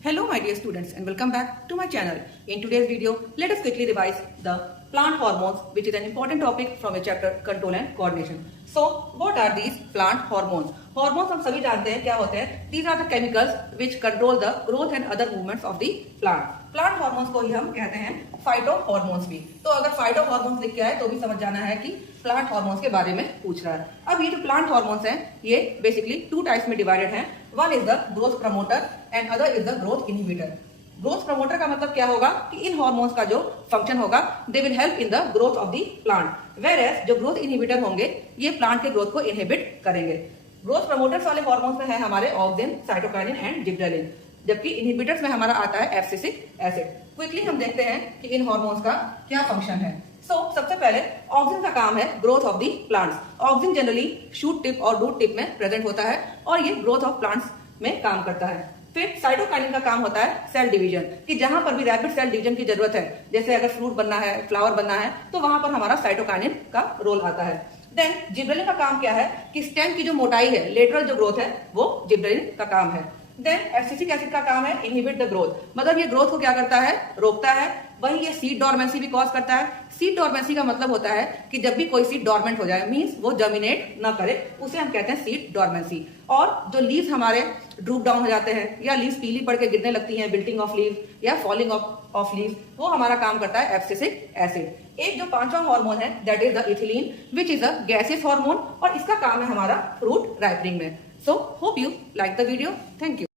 Hello my dear students and welcome back to my channel. In today's video, let us quickly revise the plant hormones, which is an important topic from a chapter Control and Coordination. So what are these plant hormones? Hormones हम सभी जानते हैं क्या होते हैं. These are the chemicals which control the growth and other movements of the plant. Plant hormones को ही हम कहते हैं फाइटो हॉर्मोन्स भी. तो अगर फाइटो हॉर्मोन्स लिख के आए तो भी समझ जाना है कि प्लांट हॉर्मोन्स के बारे में पूछ रहा है. अब ये जो प्लांट हॉर्मोन्स हैं ये बेसिकली टू टाइप्स में डिवाइडेड हैं. One is the growth promoter and other is the growth inhibitor. Growth promoter का मतलब क्या होगा कि इन हॉर्मोन्स का जो फंक्शन होगा they will help in the growth of the plant, whereas जो ग्रोथ इनहिबिटर होंगे ये प्लांट के ग्रोथ को इनहिबिट करेंगे. ग्रोथ प्रमोटर्स वाले हॉर्मोन्स में है हमारे ऑक्सिन, साइटोकाइनिन एंड जिबरेलिन, जबकि इनहिबिटर्स में हमारा आता है एब्सिसिक एसिड. क्विकली हम देखते हैं कि इन हॉर्मोन्स का क्या फंक्शन है. सबसे पहले ऑक्सिन का काम है growth of the plants. Auxin generally shoot tip और रूट टिप में प्रेजेंट होता है और ये ग्रोथ ऑफ प्लांट्स में काम करता है. फिर साइटोकाइनिन का काम होता है सेल डिवीजन, कि जहां पर भी रैपिड सेल डिवीजन की जरूरत है, जैसे अगर फ्रूट बनना है, फ्लावर बनना है, तो वहां पर हमारा साइटोकाइनिन का रोल आता है. देन जिब्रेलिन का काम क्या है कि स्टेम की जो मोटाई है, लेटरल जो ग्रोथ है, वो जिब्रेलिन का काम है. देन एब्सिसिक एसिड का काम है इनहिबिट द ग्रोथ, मतलब ये ग्रोथ को क्या करता है, रोकता है. वही ये सीड डॉर्मेंसी भी कॉज करता है. सीड डॉर्मेंसी का मतलब होता है कि जब भी कोई सीड डॉर्मेंट हो जाए, मींस वो जर्मिनेट ना करे, उसे हम कहते हैं सीड डॉर्मेंसी. और जो लीव्स हमारे ड्रूप डाउन हो जाते हैं या लीव्स पीली पड़ के गिरने लगती हैं, विल्टिंग ऑफ लीव्स या फॉलिंग ऑफ लीव्स, वो हमारा काम करता है एब्सिसिक एसिड. एक जो पांचवा हार्मोन है that is the ethylene, which is a gaseous hormone, और इसका काम है हमारा फ्रूट राइपनिंग में. So hope you like the video. Thank you.